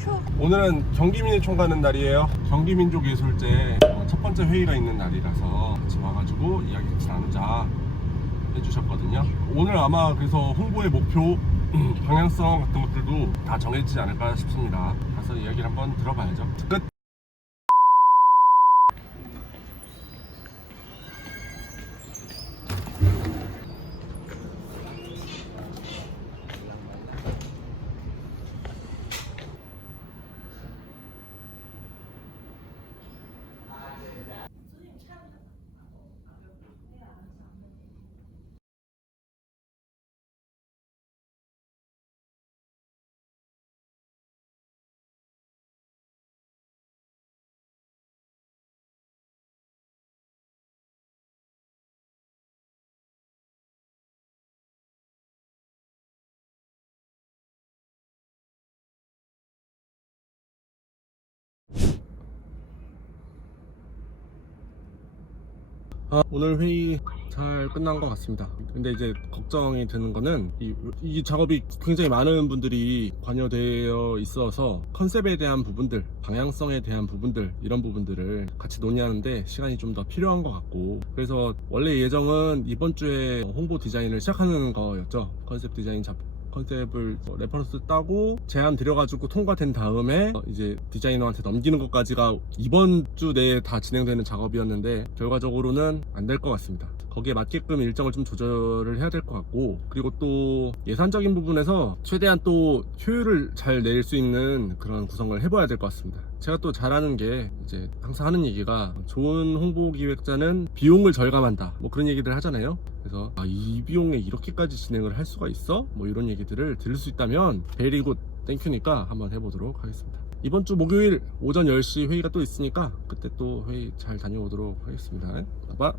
추워. 오늘은 경기민일 총 가는 날이에요. 경기민족 예술제 어, 첫 번째 회의가 있는 날이라서 같이 와가지고 이야기 같이 나누자 해주셨거든요. 오늘 아마 그래서 홍보의 목표, 방향성 같은 것들도 다 정해지지 않을까 싶습니다. 가서 이야기를 한번 들어봐야죠. 끝. 아, 오늘 회의 잘 끝난 것 같습니다. 근데 이제 걱정이 되는 거는 이, 이 작업이 굉장히 많은 분들이 관여되어 있어서 컨셉에 대한 부분들, 방향성에 대한 부분들 이런 부분들을 같이 논의하는데 시간이 좀 더 필요한 것 같고 그래서 원래 예정은 이번 주에 홍보 디자인을 시작하는 거였죠. 컨셉 디자인 잡 컨셉을 뭐 레퍼런스 따고 제안 드려가지고 통과된 다음에 어, 이제 디자이너한테 넘기는 것까지가 이번 주 내에 다 진행되는 작업이었는데 결과적으로는 안 될 것 같습니다. 거기에 맞게끔 일정을 좀 조절을 해야 될 것 같고 그리고 또 예산적인 부분에서 최대한 또 효율을 잘 낼 수 있는 그런 구성을 해봐야 될 것 같습니다. 제가 또 잘하는 게 이제 항상 하는 얘기가 좋은 홍보 기획자는 비용을 절감한다 뭐 그런 얘기들 하잖아요. 그래서 아, 이 비용에 이렇게까지 진행을 할 수가 있어? 뭐 이런 얘기들을 들을 수 있다면 베리굿 땡큐니까 한번 해보도록 하겠습니다. 이번 주 목요일 오전 10시 회의가 또 있으니까 그때 또 회의 잘 다녀오도록 하겠습니다. 봐봐.